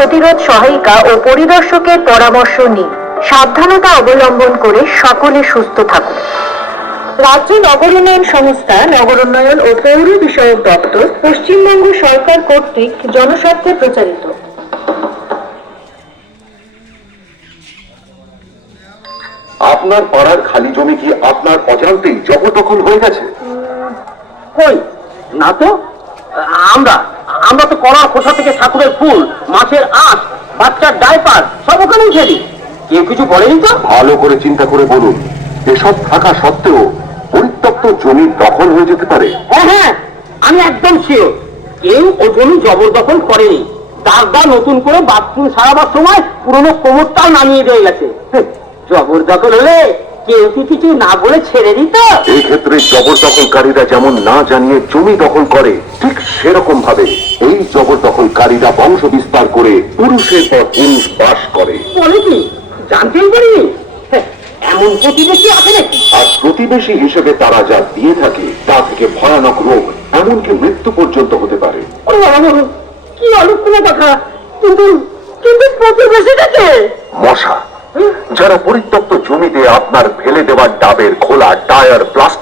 প্রতিরোধ সহায়িকা ও পরিদর্শকের পরামর্শ নিন। সাবধানতা অবলম্বন করে সকলে সুস্থ থাকুন। রাজ্য নগর উন্নয়ন সংস্থা নগর উন্নয়ন ও পৌর বিষয়ক দপ্তর পশ্চিমবঙ্গ সরকার কর্তৃক জনস্বার্থে প্রচারিত। আপনার পাড়ার খালি জমি কি আপনার অজান্তেই জবরদখল হয়ে গেছে? কই? না তো? আমরা। আমরা তো কড়া খোসা থেকে ঠাকুরের ফুল মাছের আঁশ বাচ্চার ডাইপার সব ওখানেই ফেলি কেউ কিছু বলেনি তো? ভালো করে চিন্তা করে বলুন এসব থাকা সত্ত্বেও পরিত্যক্ত জমি দখল হয়ে যেতে পারে। হ্যাঁ হ্যাঁ আমি একদম শিওর কেউ ও জমি জবরদখল করেনি। দাগদা নতুন করে বাথরুম সারাবার সময় পুরনো কোমরটাও নামিয়ে দিয়ে গেছে। জবরদখল হলে কি কিছু না বলে ছেড়ে দিত? এই ক্ষেত্রে জবরদখলকারীরা যেমন না জানিয়ে জমি দখল করে ঠিক সেরকম ভাবে এই জবরদখলকারীরা বংশ বিস্তার করে পুরুষের পর পুরুষ বাস করে। বলে কি? জানতেই পারিনি হ্যাঁ, এমন প্রতিবেশী আছে নাকি? আর প্রতিবেশী হিসেবে তারা যা দিয়ে থাকে তা থেকে ভয়ানক রোগ এমনকি মৃত্যু পর্যন্ত হতে পারে। কি অলক্ষণ কথা কিন্তু কিন্তু প্রতিবেশীটাকে মশা যারা পরিত্যক্ত জমিতে আপনার ফেলে দেওয়া ডাবের খোলা টায়ার প্লাস্টিক